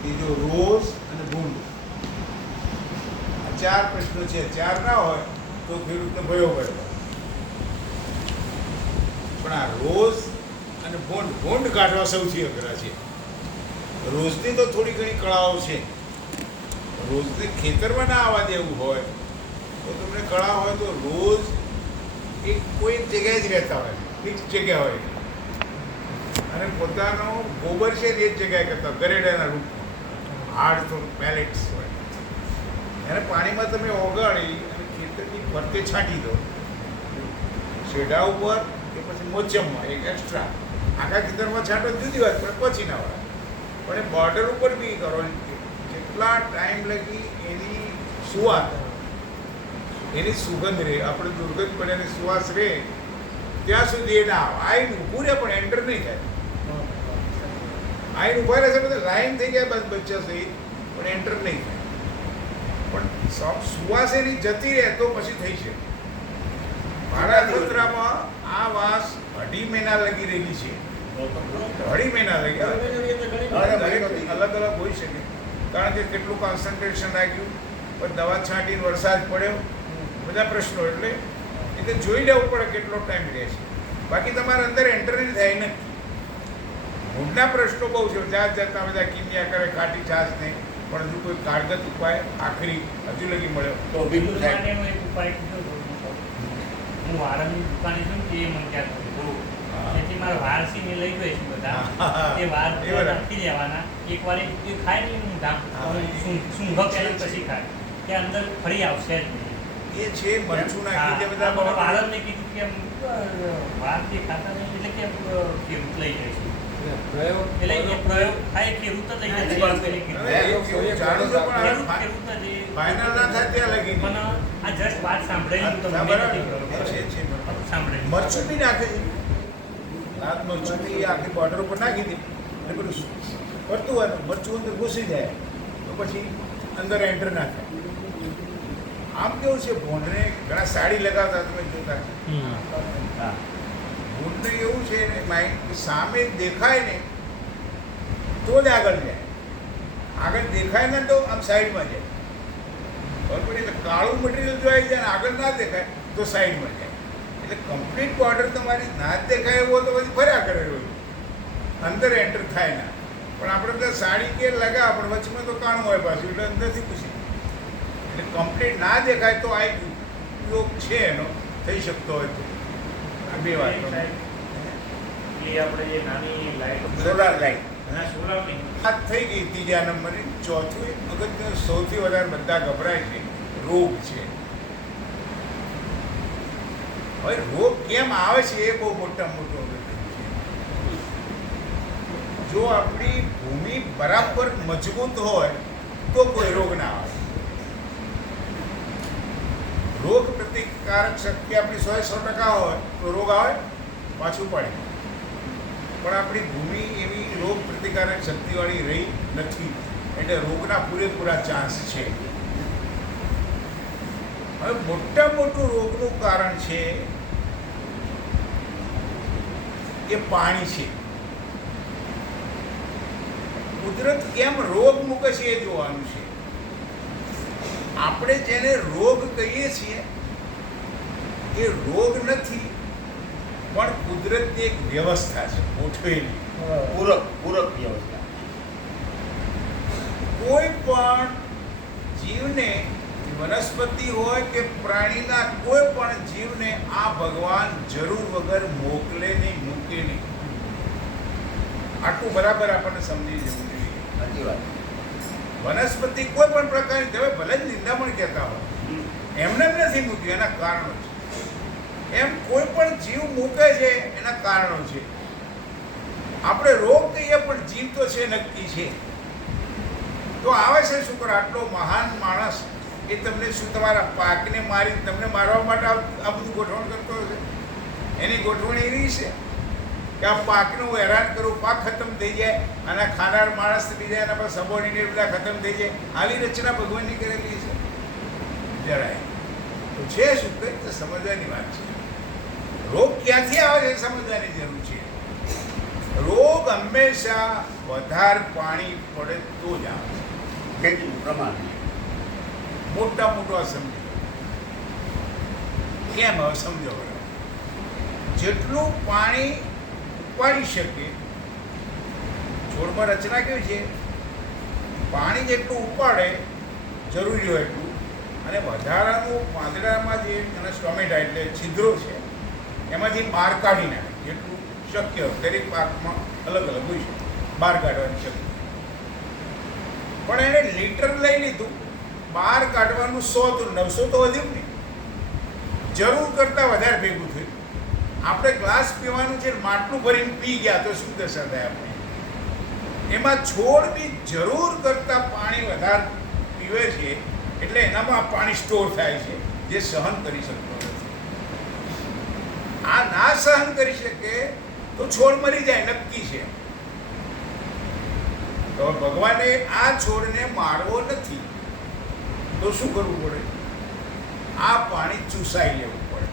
ત્રીજો રોઝ અને ભૂંડ. આ ચાર પ્રશ્નો છે. ચાર ના હોય તો ખેડૂતને ભયો પડે. પણ આ રોજ અને ભૂંડ ભૂંડ કાઢવા સૌથી અઘરા છે. રોઝની તો થોડી ઘણી કળાઓ છે. રોજને ખેતરમાં ના આવવા દેવું હોય, તો તમને કળા હોય તો રોજ એક કોઈ જગ્યાએ જ રહેતા હોય. ફિક્સ જગ્યા હોય. અને પોતાનો ગોબર છે તે જ જગ્યાએ કરતા ગરેડાના રૂપમાં. હાર્ડ તો પેલેટ્સ હોય. એને પાણીમાં તમે ઓગાળી અને ખેતરની ફરતે છાંટી દો. શેઢા ઉપર કે પછી મોચમમાં એક એક્સ્ટ્રા આખા ખેતરમાં છાંટો જુદી વાત, પણ પછી ના હોય. પણ એ બોર્ડર ઉપર બી કરો જેટલા ટાઈમ લગી એની સુવાસ એની સુગંધ રહે. આપણે દુર્ગંધ પડે એની સુવાસ રહે, ત્યાં સુધી એ ના આવે. આઈન પૂરે પણ એન્ટર નહીં થાય. આઈન ઊભા રહેશે બધા લાઈન થઈ ગયા બસ બચ્ચા સહિત પણ એન્ટર નહીં થાય. પણ સ- સુવાસ એની જતી રહે તો પછી થઈ છે મારા તંત્રમાં આ વાસ અઢી મહિના લગી રહેલી છે. અઢી મહિના લગી અલગ અલગ હોઈ શકે. કારણ કે કેટલું કોન્સન્ટ્રેશન રાખ્યું પણ દવા છાંટીને વરસાદ પડ્યો. બધા પ્રશ્નો એટલે એટલે જોઈ લેવું પડે કેટલો ટાઈમ રહે છે. બાકી તમારા અંદર એન્ટર નહીં થાય ને ઊંડના પ્રશ્નો બહુ છે જાત જાતના બધા કિમિયા કરે ખાટી છાશ નહીં પણ હજુ કોઈ કારગત ઉપાય આખરી હજુ લગી મળ્યો તો બીજું સાહેબ એક ઉપાય હું વારંની દુકાને છું ને એ મને ત્યાં. તેથી મારા વારસી મેં લઈ ગઈ છું બધા એ વાર રાખી નાખી દેવાના એક વાર એ ખાય નહીં હું ધામ શું સૂંઘ પહેલા પછી ખાય કે અંદર ફરી આવશે જ નહીં એ છે મરચું નાખી દે બધા આ કીધું કે વાર જે ખાતા નહીં એટલે કે લઈ જાય છે મરચું બી નાખે છે. લાલ મરચું બી આખી બોર્ડર ઉપર નાખી દે. એટલે બધું ફરતું હોય મરચું અંદર ઘૂસી જાય. તો પછી અંદર એન્ટર ના થાય આમ કેવું છે? ભોંડને ઘણા સાડી લગાવતા તમે જોતા. હા. એવું છે ને માઇન્ડ કે સામે દેખાય ને તો જ આગળ જાય. આગળ દેખાય ને તો આમ સાઈડમાં જાય. બરાબર એટલે કાળું મટીરિયલ જો આવી જાય ને આગળ ના દેખાય, તો સાઈડમાં જાય. એટલે કમ્પ્લીટ બોર્ડર તમારી ના જ દેખાય એવો તો પછી ફર્યા કરે અંદર એન્ટર થાય ના. પણ આપણે બધા સાડી કે લગા પણ વચમાં તો કાણું હોય પાછું, એટલે અંદરથી પૂછી. એટલે કમ્પ્લીટ ના દેખાય તો આ ઉપયોગ છે એનો, થઈ શકતો હોય તો. આ બે વાત એ આપણે જે નાની લાઈટ સોલાર લાઈટ ના. સોલાર આ થઈ ગઈ ત્રીજા નંબરની. ચોથું એક સૌથી વધારે બધા ગભરાય છે રોગ છે. હવે રોગ કેમ આવે છે એ બહુ મોટા મોટો જો આપણી ભૂમિ બરાબર મજબૂત હોય તો કોઈ રોગ ના આવે. રોગ પ્રતિકારક શક્તિ આપણી સો સો ટકા હોય તો રોગ આવે પાછું પડે. પણ આપણી ભૂમિ એવી રોગ પ્રતિકારક શક્તિવાળી રહી નથી. એટલે રોગના પૂરેપૂરા ચાન્સ છે. હવે મોટા મોટું રોગનું કારણ છે એ પાણી છે. કુદરત કેમ રોગ મૂકે છે એ જોવાનું છે. આપણે જેને રોગ કહીએ છીએ, એ રોગ નથી પણ કુદરતની એક વ્યવસ્થા છે ગોઠવેલી. પૂરક પૂરક વ્યવસ્થા. કોઈ પણ જીવને વનસ્પતિ હોય કે પ્રાણીના કોઈ પણ જીવને આ ભગવાન જરૂર વગર મોકલે નહીં મૂકે નહીં. આટલું બરાબર આપણને સમજી જવું જોઈએ. સાચી વાત. વનસ્પતિ કોઈ પણ પ્રકારની તમે ભલે જ નિંદામણ કહેતા હો એમને જ નથી મૂક્યું એના કારણો છે. એમ કોઈ પણ જીવ મૂકે છે એના કારણો છે. આપણે રોગ કહીએ પણ જીવ તો છે, નક્કી છે. તો આવે છે શું કરે? આટલો મહાન માણસ એ તમને શું તમારા પાકને મારી તમને મારવા માટે આ બધું ગોઠવણ કરતો હશે એની ગોઠવણ એવી છે કે આ પાકને હું હેરાન કરું, પાક ખતમ થઈ જાય અને ખાનાર માણસ બીજા એના પર સબોર્ડિનેટ બધા ખતમ થઈ જાય. આવી રચના ભગવાનની કરેલી છે. જરાય. તો છે શું કંઈક તો સમજવાની વાત છે. રોગ ક્યાંથી આવે છે સમજવાની જરૂર છે. રોગ હંમેશા વધારે પાણી પડે તો જ આવે છે. કેટલું? પ્રમાણ. મોટા મોટો આ સમજી. લો. કેમ સમજો જેટલું પાણી ઉપાડી શકે છોડમાં રચના કેવી છે? પાણી જેટલું ઉપાડે જરૂરી હોય એટલું અને વધારાનું પાંદડામાં જે એના સ્ટોમેટા એટલે છિદ્રો છે એમાંથી બહાર કાઢી નાખે જેટલું શક્ય દરેક પાકમાં અલગ અલગ હોય છે બહાર કાઢવાની શક્ય. પણ એને લીટર લઈ લીધું, બહાર કાઢવાનું સો તો નવસો તો વધ્યું ને જરૂર કરતાં વધારે ભેગું થયું. આપણે ગ્લાસ પીવાનું છે, માટલું ભરીને પી ગયા તો શું દશા થાય આપણે એમાં છોડ બી જરૂર કરતાં પાણી વધારે પીવે છે, એટલે એનામાં પાણી સ્ટોર થાય છે, જે સહન કરી શકતો આ ના સહન કરી શકે તો છોડ મરી જાય, નક્કી છે. તો ભગવાને આ છોડને મારવો નથી. તો શું કરવું પડે? આ પાણી ચૂસાઈ લેવું પડે.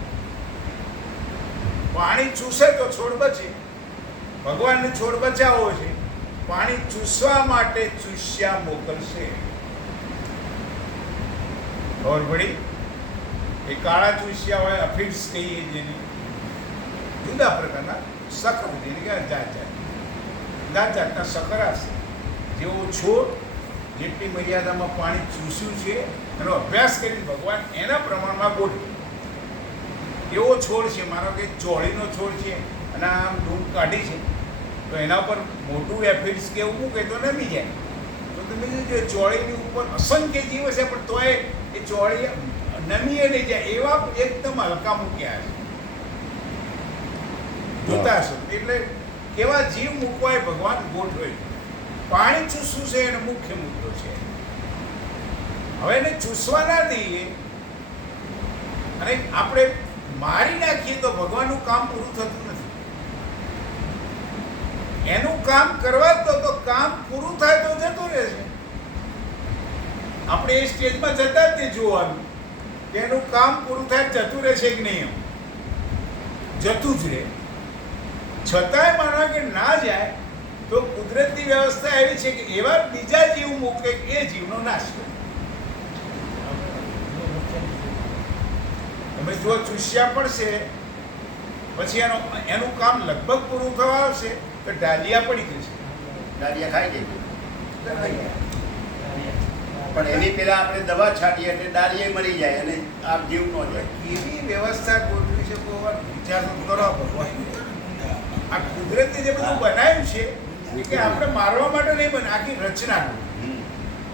પાણી ચૂસે તો છોડ બચે. ભગવાનને છોડ બચાવવો છે. પાણી ચૂસવા માટે ચૂસ્યા મોકલશે. ખબર પડી? એ કાળા ચૂસ્યા હોય અફિડ્સ કહીએ જેને. જુદા પ્રકારના સખર જેને કે જાત જાત. જાત જાતના સખરા છે જેવો છોડ, જેટલી મર્યાદામાં પાણી ચૂસ્યું છે, એનો અભ્યાસ કરીને ભગવાન એના પ્રમાણમાં બોલે એવો છોડ છે, માનો કે ચોળીનો છોડ છે, અને આમ ડૂબ કાઢી છે, તો એના પર મોટું એફિડ્સ કે એવું કે તો નમી જાય. તો તમે જો ચોળીની ઉપર અસંખ્ય જીવ હશે, પણ તોય એ ચોળી નમીએ નહીં જાય. એવા એકદમ હલકા મૂક્યા છે. એટલે કેવા જીવ મૂકવા એ ભગવાન ગોઠવે પાણી ચૂસવું છે એનો મુખ્ય મુદ્દો છે. હવે એને ચૂસવા ના દઈએ. અને આપણે મારી નાખીએ તો ભગવાનનું કામ પૂરું થતું નથી. એનું કામ કરવા તો તો કામ પૂરું થાય તો જતું રહેશે આપણે એ સ્ટેજમાં જતા જ જોવાનું કે એનું કામ પૂરું થાય, જતું રહેશે કે નહીં જતું જ રહે. છતાંય માનો કે ના જાય તો કુદરતની વ્યવસ્થા એવી છે કે એવા બીજા જીવ મૂકે એ જીવનો નાશ કરે. તમે જો ચૂસ્યા છે. પછી એનો એનું કામ લગભગ પૂરું થવા આવશે તો ડાલિયા પડી જશે ડાલિયા ખાઈ જાય પણ એની પહેલા આપણે દવા છાંટીએ એટલે ડાલિયા મરી જાય અને આ જીવ ન જાય. એવી વ્યવસ્થા ગોઠવી શકો વિચાર તો કરો ભગવાન. આ કુદરતે જે બધું બનાવ્યું છે કે આપણે મારવા માટે નહીં બને, આખી રચના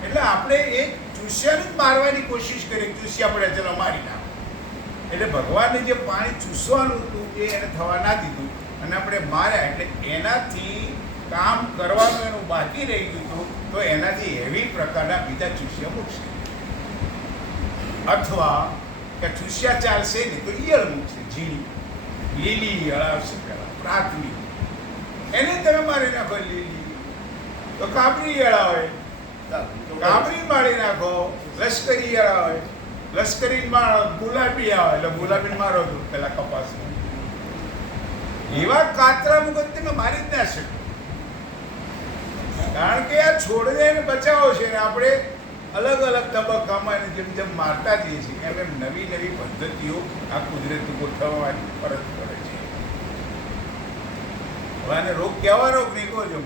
એટલે આપણે એક ચૂસ્યાને જ મારવાની કોશિશ કરી ચૂસ્યા પડે ચલો મારી નાખો. એટલે ભગવાનને જે પાણી ચૂસવાનું હતું, એ એને થવા ના દીધું. અને આપણે માર્યા, એટલે એનાથી કામ કરવાનું એનું બાકી રહી ગયું હતું, તો એનાથી એવી પ્રકારના બીજા ચૂસ્યા મૂકશે. અથવા કે ચૂસ્યા ચાલશે ને તો ઈયળ મૂકશે, ઝીણી. લીલી ઈયળ આવશે પ્રાથમિક. એને તમે મારી નાખો લીલી તો કાબરી ઈયળા હોય કાબરી મારી નાખો, લશ્કરી ઈયળા હોય લશ્કરી મારો ગુલાબી આવે, એટલે ગુલાબી મારો તો પેલા કપાસ. એવા કાતરા મુગત તમે મારી જ ના શકો. કારણ કે આ છોડને એને બચાવો છે ને આપણે અલગ અલગ તબક્કામાં એને જેમ જેમ મારતા જઈએ છીએ, એમ એમ નવી નવી પદ્ધતિઓ આ કુદરતી ગોઠવવાની પરત હવે આને રોગ કેવા રોગ નહીં કહો છો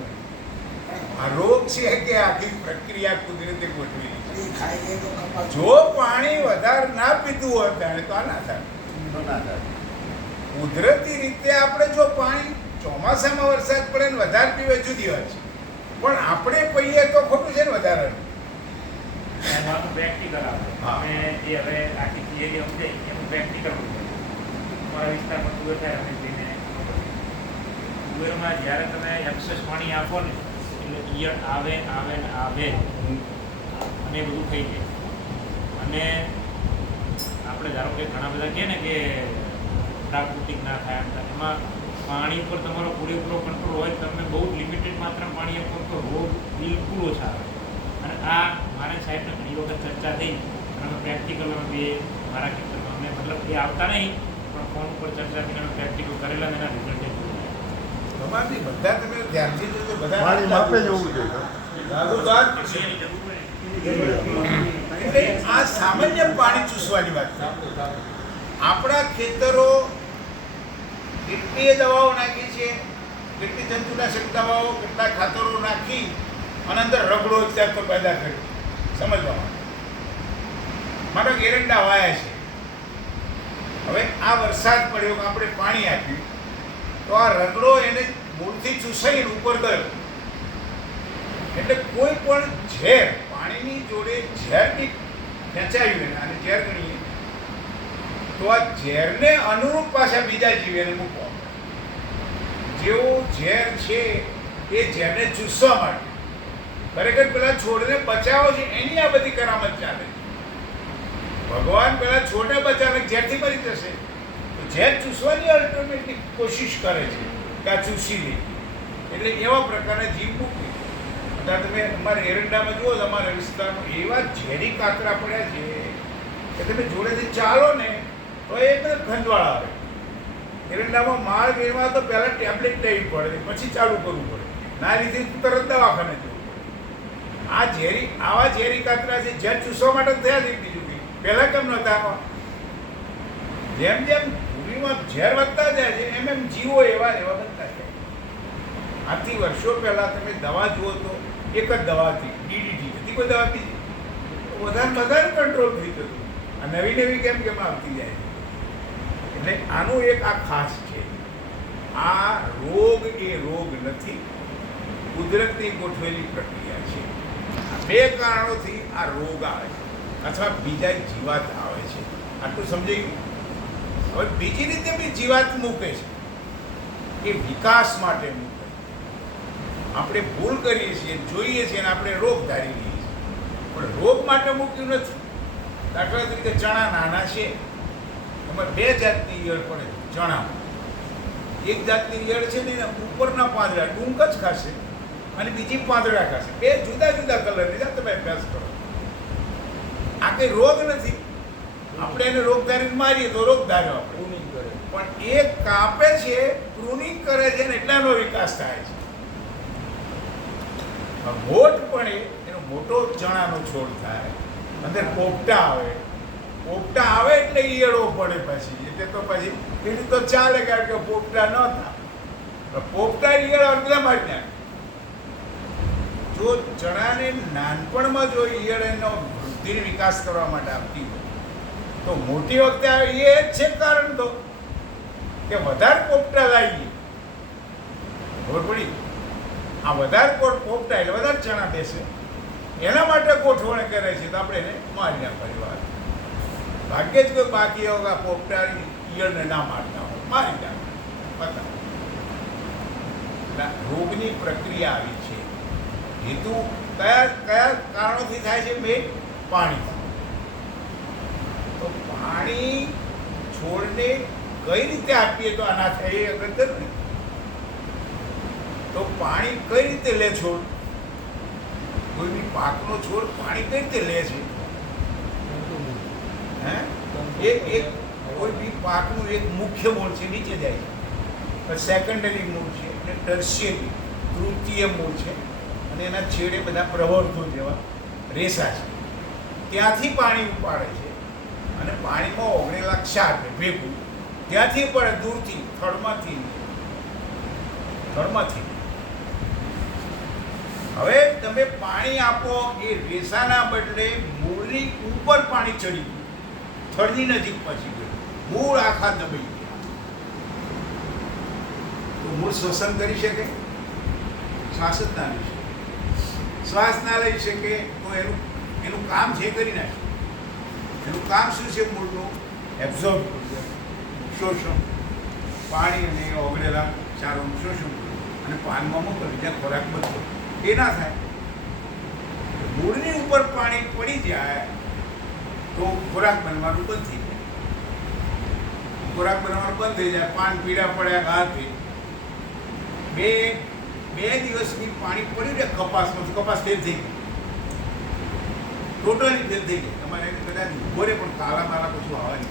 આ રોગ છે કે આખી પ્રક્રિયા કુદરતે ગોઠવી છે. જો પાણી વધારે ના પીતું હોય ત્યારે તો આ ના થાય. કુદરતી રીતે આપણે જો પાણી ચોમાસામાં વરસાદ પડે ને વધારે પીવે જુદી વાત છે. પણ આપણે પહીએ તો ખોટું છે ને વધારે? એમાં પ્રેક્ટિકલ આપણે અમે જે હવે આખી થિયરી સમજાય એનું પ્રેક્ટિકલ મારા વિસ્તારમાં તુવેર થાય? અમે જ્યારે તમે એક્સેસ પાણી આપો ને, એટલે ઈયળ આવે આવે ને આવે. અને બધું થઈ જાય. અને આપણે ધારો કે ઘણા બધા કહે ને કે પ્રાકૃતિક ના થાય એમાં પાણી પર તમારો પૂરેપૂરો કંટ્રોલ હોય તમે બહુ લિમિટેડ માત્રામાં પાણી આપો તો રોગ બિલકુલ ઓછા આવે. અને આ મારે સાહેબને ઘણી વખત ચર્ચા થઈ, અને અમે પ્રેક્ટિકલમાં બે, મારા ખેતરમાં અમે મતલબ એ આવતા નહીં, પણ ફોન ઉપર ચર્ચા કરીને અમે પ્રેક્ટિકલ કરેલા એના રિઝલ્ટ તમારી બધા તમે ધ્યાનથી જોજો બધા માપે જોઈએ આ એટલે આ સામાન્ય પાણી ચૂસવાની વાત આપણા ખેતરો કેટલી દવાઓ નાખી છે કેટલી જંતુનાશક દવાઓ કેટલા ખાતરો નાખી અને અંદર રગડો અત્યાર તો પેદા કર્યો. સમજવામાં મારો એરંડા વાયા છે. હવે આ વરસાદ પડ્યો આપણે પાણી આપ્યું. તો આ રગડો એને મૂળથી ચૂસાઈને ઉપર ગયો. એટલે કોઈ પણ ઝેર પાણીની જોડે ઝેરથી ખેંચાયું એને અને ઝેર ગણીએ. તો આ ઝેરને અનુરૂપ પાછા બીજા જીવને મૂકો. જેવો ઝેર છે એ ઝેરને ચૂસવા માટે ખરેખર પેલા છોડને બચાવો છે, એની આ બધી કરામત ચાલે ભગવાન પેલા છોડને બચાવે, ઝેરથી મરી જશે. ઝેર ચૂસવાની અલ્ટરનેટિવ કોશિશ કરે છે કે આ ચૂસી લે. એટલે એવા પ્રકારના જીવ મૂકી અત્યારે તમે અમારા એરંડામાં જુઓ અમારા વિસ્તારમાં એવા ઝેરી કાતરા પડ્યા છે કે તમે જોડેથી ચાલો ને તો એ બધા ખંજવાળા આવે. એરંડામાં માળ ગેરવા તો પહેલાં ટેબ્લેટ લેવી પડે, પછી ચાલુ કરવું પડે. ના લીધે તરત દવાખાને જવું આ ઝેરી, આવા ઝેરી કાતરા છે, જ્યાં ચૂસવા માટે જ થયા છે બીજું કંઈ. પહેલાં કેમ નહોતા જેમ જેમ ભૂમિમાં ઝેર વધતા જાય છે, એમ એમ જીવો એવા એવા વધતા જાય આથી વર્ષો પહેલા તમે દવા જુઓ તો એક જ દવાથી ડીડીટી. હતી કોઈ દવા બીજી વધારે વધારે કંટ્રોલ થઈ જતું આ નવી નવી કેમ કેમ આવતી જાય એટલે આનું એક આ ખાસ છે. આ રોગ એ રોગ નથી, કુદરતની ગોઠવેલી પ્રક્રિયા છે. બે કારણોથી આ રોગ આવે છે. અથવા બીજા જીવાત આવે છે. આટલું સમજાઈ ગયું? હવે બીજી રીતે બી જીવાત મૂકે છે. એ વિકાસ માટે મૂકે આપણે ભૂલ કરીએ છીએ, જોઈએ છીએ અને આપણે રોગ ધારી લઈએ છીએ. પણ રોગ માટે મૂક્યું નથી. દાખલા તરીકે ચણા નાના છે. એમાં બે જાતની ઈયળ પડે ચણા એક જાતની ઈયળ છે ને ઉપરના પાંદડા, ડુંક જ ખાશે અને બીજી પાંદડા ખાશે. બે જુદા જુદા કલરની છે તમે અભ્યાસ કરો. આ કંઈ રોગ નથી. આપણે એને રોગધારી મારીએ તો રોગ ધાર્યો આપણે પણ એ કાપે છે પ્રુનિંગ કરે છે ને એટલાનો વિકાસ થાય છે. મોટ પણ એનો મોટો ચણાનો છોડ થાય અંદર પોપટા આવે. પોપટા આવે એટલે ઈયળો પડે પછી એટલે તો પછી પેલી તો ચાલે કારણ કે પોપટા ન થાય. પોપટા ઈયળ અડધા મારી નાખે. જો ચણાને નાનપણમાં જો ઈયળ એનો વૃદ્ધિ વિકાસ કરવા માટે આપતી તો મોટી વખતે એ જ છે કારણ તો કે વધારે પોપટા લાવીએ. ખબર પડી? આ વધારે કોટ પોપટા એટલે વધારે ચણા બેસે. એના માટે ગોઠવણ કરે છે તો આપણે એને મારી નાખવાની વાત. ભાગ્યે જ કોઈ બાકી આ પોપટા ઈયળને ના મારતા હોય. મારી નાખે. રોગની પ્રક્રિયા આવી છે. હેતુ કયા કયા કારણોથી થાય છે? મેં પાણી. પાણી છોડને કઈ રીતે આપીએ તો આના થાય એ અગત્ય ને તો પાણી કઈ રીતે લે છોડ કોઈ બી પાકનો છોડ પાણી કઈ રીતે લે છે? હે? એક એક કોઈ બી પાકનું એક મુખ્ય મૂળ છે, નીચે જાય છે. સેકન્ડરી મૂળ છે, એટલે ટર્શિયરી તૃતીય મૂળ છે. અને એના છેડે બધા પ્રવર્તો જેવા રેસા છે. ત્યાંથી પાણી ઉપાડે છે. અને પાણીમાં ઓગળેલા ક્ષાર ભેગું ત્યાંથી પણ દૂરથી, થડમાંથી થડમાંથી. હવે તમે પાણી આપો એ રેસાના બદલે મૂળની ઉપર પાણી ચડી ગયું. થડની નજીક પહોંચી ગયું. મૂળ આખા દબાઈ ગયા. તો મૂળ શ્વસન કરી શકે? શ્વાસ જ ના લઈ શકે. શ્વાસ ના લઈ શકે તો એનું એનું કામ છે કરી નાખે એનું કામ શું છે મૂળનું? એબ્ઝોર્બ શોષણ. પાણી અને ઓગળેલા ચારોનું શોષણ કરવું. અને પાનમાં મોકલવું જ્યાં ખોરાક બધો એ ના થાય. મૂળની ઉપર પાણી પડી જાય તો ખોરાક બનવાનું બંધ થઈ જાય. ખોરાક બનવાનું બંધ થઈ જાય, પાન પીળા પડ્યા, ઘા થઈ બે બે દિવસની પાણી પડ્યું ને કપાસમાં તો કપાસ ફેલ થઈ ગઈ ટોટલી ફેલ થઈ ગઈ. તમારે એને કદાચ ઉપરે પણ કાળા માલા પછી આવવાની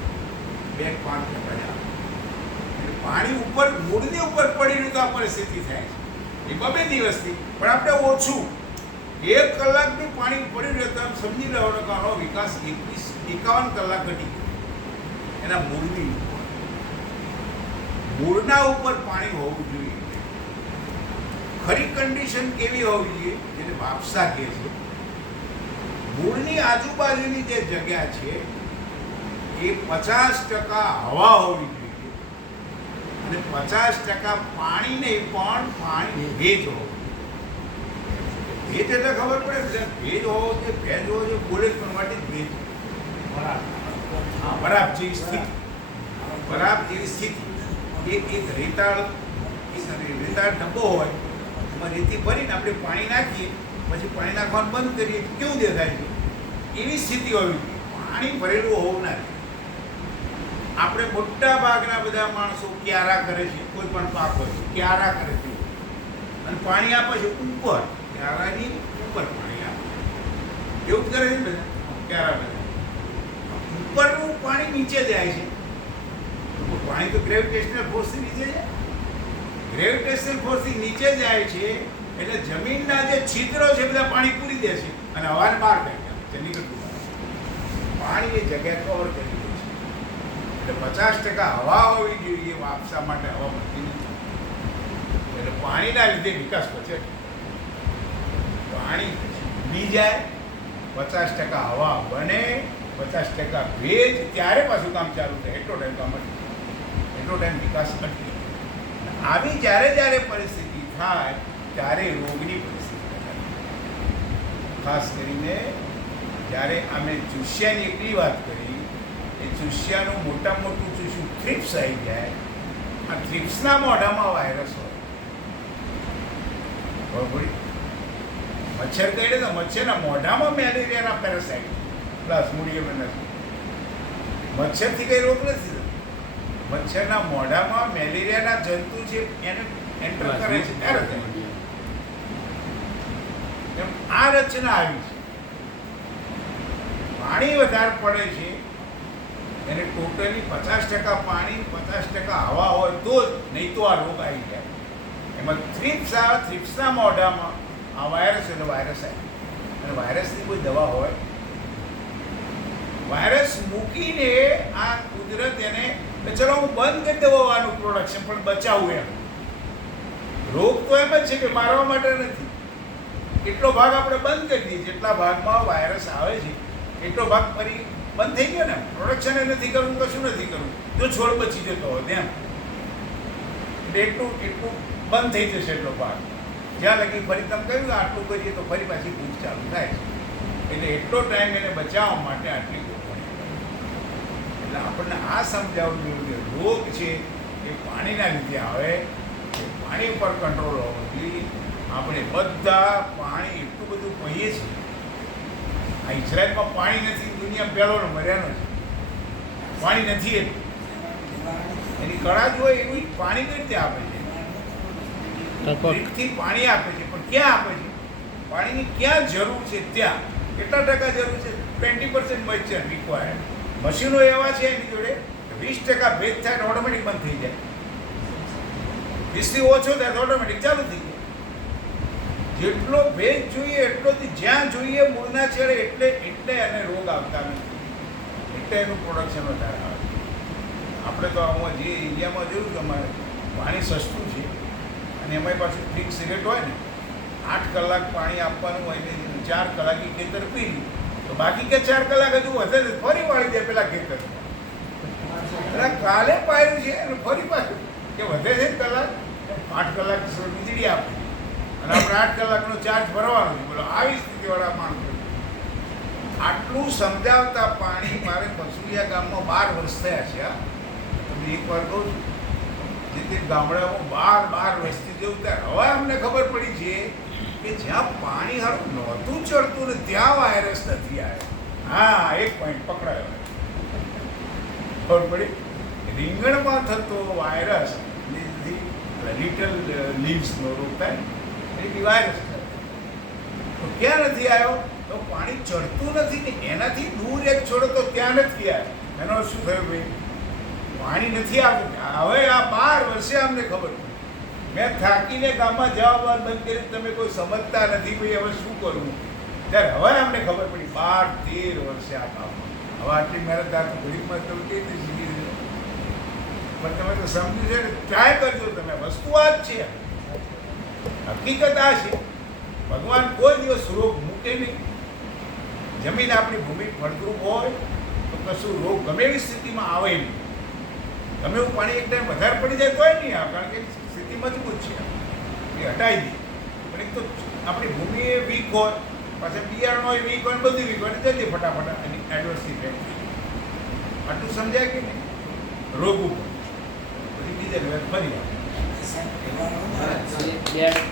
બે પાંચ આવે એટલે પાણી ઉપર, મૂળની ઉપર પડી રહ્યું તો આ પરિસ્થિતિ થાય છે. એ બબે દિવસથી, પણ આપણે ઓછું. એક કલાકનું પાણી પડી રહ્યું તો સમજી લેવાનો કે આનો વિકાસ એકવીસ, એકાવન કલાક ઘટી ગયો. એના મૂળની ઉપર. મૂળના ઉપર પાણી હોવું જોઈએ. ખરી કન્ડિશન કેવી હોવી જોઈએ? જેને વાપસા કહે છે. મૂળની આજુબાજુની જે જગ્યા છે, એ પચાસ ટકા હવા હોવી જોઈએ અને પચાસ ટકા પાણી નહીં, પણ પાણી ભેજ હોવું ભેજ એટલે ખબર પડે ભેજ હોવો કે ભેજ હોવો જોઈએ, બોલે પણ માટે ભેજ બરાબર જેવી સ્થિતિ. બરાબર જેવી સ્થિતિ. એક એક રેતાળ રેતાળ ડબ્બો હોય, એમાં રેતી ભરીને આપણે પાણી નાખીએ પછી પાણી નાખવાનું બંધ કરીએ, કેવું દેખાય છે? એવી સ્થિતિ હોવી પાણી ભરેલું હોવું ના આપણે મોટા ભાગના બધા માણસો ક્યારા કરે છે? કોઈ પણ પાક હોય ક્યારા કરે છે? અને પાણી આપે છે ઉપર. ક્યારાની ઉપર પાણી આપે એવું જ કરે છે બધા? ક્યારા બધા? ઉપરનું પાણી નીચે જાય છે. પાણી તો ગ્રેવિટેશનલ ફોર્સથી નીચે જાય. ગ્રેવિટેશનલ ફોર્સથી નીચે જાય છે એટલે જમીનના જે છિદ્રો છે બધા પાણી પૂરી દે છે અને હવાને બહાર કાઢી નીકળતું પાણી એ જગ્યા કવર કરી દે છે. એટલે પચાસ ટકા હવા હોવી જોઈએ વાપસા માટે હવા મળતી નથી. એટલે પાણીના લીધે વિકાસ પછે પાણી ભી જાય, પચાસ ટકા હવા બને, પચાસ ટકા ભેજ ત્યારે પાછું કામ ચાલુ થાય. એટલો ટાઈમ કામ એટલો ટાઈમ વિકાસ અટકે આવી જ્યારે જ્યારે પરિસ્થિતિ થાય ત્યારે રોગની પરિસ્થિતિ ખાસ કરીને જ્યારે અમે ચૂસ્યાની એકલી વાત કરી એ ચૂસ્યાનું મોટા મોટું ચૂસ્યું થ્રિપ્સ આવી જાય આ થ્રિપ્સના મોઢામાં વાયરસ હોય. બરોબર? મચ્છર કહીએ તો મચ્છરના મોઢામાં મેલેરિયાના પેરાસાઇટ. પ્લસ મૂડીએ મચ્છરથી કંઈ રોગ નથી થતો. મચ્છરના મોઢામાં મેલેરિયાના જંતુ છે એને એન્ટર કરે છે. ત્યારે. એમ આ રચના આવી છે. પાણી વધારે પડે છે, એને ટોટલી પચાસ ટકા પાણી, પચાસ ટકા હવા હોય તો જ નહીં તો આ રોગ આવી જાય. એમાં થ્રિપ્સ આવે થ્રિપ્સના મોઢામાં આ વાયરસ એટલે વાયરસ આવી અને વાયરસની કોઈ દવા હોય? વાયરસ મૂકીને આ કુદરત એને ચલો હું બંધ કરી દઉં આનું પ્રોડક્શન પણ બચાવું એમ. રોગ તો એમ જ છે કે મારવા માટે નથી. કેટલો ભાગ આપણે બંધ કરી દઈએ, જેટલા ભાગમાં વાયરસ આવે છે, એટલો ભાગ ફરી બંધ થઈ ગયો ને પ્રોડક્શન નથી કરવું કશું નથી કરવું જો છોડ બચી જતો હોય, એમ. એટલે, એટલું એટલું બંધ થઈ જશે એટલો ભાગ. જ્યાં લગી ફરી તમે કહ્યું આટલું કરીએ તો ફરી પાછી ભૂખ ચાલુ થાય છે. એટલે એટલો ટાઈમ એને બચાવવા માટે આટલી ગોઠવણી એટલે આપણને આ સમજાવવું જોઈએ રોગ છે, એ પાણીના લીધે આવે, એ પાણી ઉપર કંટ્રોલ હોવો જોઈએ. આપણે બધા પાણી એટલું બધું પહીએ છીએ. આ ઇઝરાયલમાં પાણી નથી દુનિયા પહેલો મર્યાનો છે. પાણી નથી એટલું એની કળા જ હોય એવું પાણી કઈ રીતે આપે છે? થી પાણી આપે છે પણ ક્યાં આપે છે? પાણીની ક્યાં જરૂર છે ત્યાં? કેટલા ટકા જરૂર છે? ટ્વેન્ટી પર્સન્ટ મોઇસ્ચર રિક્વાયર્ડ મશીનો એવા છે એની જોડે વીસ ટકા ભેજ થાય ઓટોમેટિક બંધ થઈ જાય. વીસથી ઓછો થાય તો ઓટોમેટિક ચાલુ થઈ જાય. જેટલો ભેજ જોઈએ, એટલો જ્યાં જોઈએ, મૂળના છેડે એટલે એટલે એને રોગ આવતા નથી. એટલે એનું પ્રોડક્શન વધારે આવે. આપણે તો આમાં જે ઇન્ડિયામાં જોયું કે અમારે પાણી સસ્તું છે, અને એમાંય પાછું ફિક્સ રેટ હોય ને, આઠ કલાક પાણી આપવાનું હોય ને, ચાર કલાક એ ખેતર પી તો બાકી કે ચાર કલાક હજુ વધે ને ફરી વાળી દે પેલા ખેતર. અને કાલે પાયું છે, અને ફરી પાછું કે વધે છે કલાક? આઠ કલાક વીજળી આપે. અને આપણે આઠ કલાકનો ચાર્જ ભરવાનો બોલો, આવી સ્થિતિવાળા માણસો. આટલું સમજાવતા પાણી મારે કસુરિયા ગામમાં બાર વર્ષ થયા છે, હા. તમને એક વાર કહું છું. જે ગામડામાં બાર બાર વર્ષથી જેવું ત્યારે હવે અમને ખબર પડી છે કે જ્યાં પાણી હારું નહોતું ચડતું ને ત્યાં વાયરસ નથી આવ્યો હા, એક પોઈન્ટ પકડાયો. ખબર પડી? રીંગણમાં થતો વાયરસ લિટલ લીવ્સનો રોગ થાય એ વાયરસ તો ક્યાં નથી આવ્યો? તો પાણી ચડતું નથી ને એનાથી દૂર એક છોડો તો ત્યાં નથી આવ્યો એનો શું થયું ભાઈ? પાણી નથી આવતું હવે આ બાર વર્ષે અમને ખબર મેં થાકીને ગામમાં જવા બાદ બંધ કરી તમે કોઈ સમજતા નથી ભાઈ, હવે શું કરવું ત્યારે હવે અમને ખબર પડી, બાર તેર વર્ષે આ ગામમાં. હવે આટલી મહેનત આખું ગરીબમાં તમે કેવી રીતે શીખી? પણ તમે તો સમજ્યું છે ટ્રાય કરજો તમે, વસ્તુ આ જ છે. હકીકત આ છે. ભગવાન કોઈ દિવસ રોગ મૂકે નહીં. જમીન આપણી ભૂમિ ફળદ્રુપ હોય તો કશું રોગ ગમે એવી સ્થિતિમાં આવે નહીં. ગમે એવું પાણી એક ટાઈમ વધારે પડી જાય તોય નહીં આવે, કારણ કે સ્થિતિ મજબૂત છે. એ હટાવી દે. પણ એક તો આપણી ભૂમિ એ વીક હોય, પાછા બિયારણ હોય, વીક હોય બધી વીક હોય જલ્દી ફટાફટ એની એડવર્સ ઇફેક્ટ આટલું સમજાય કે નહીં? રોગ ઉપર. પછી બીજા દિવસ ફરી આવે. સાહેબ, એમાં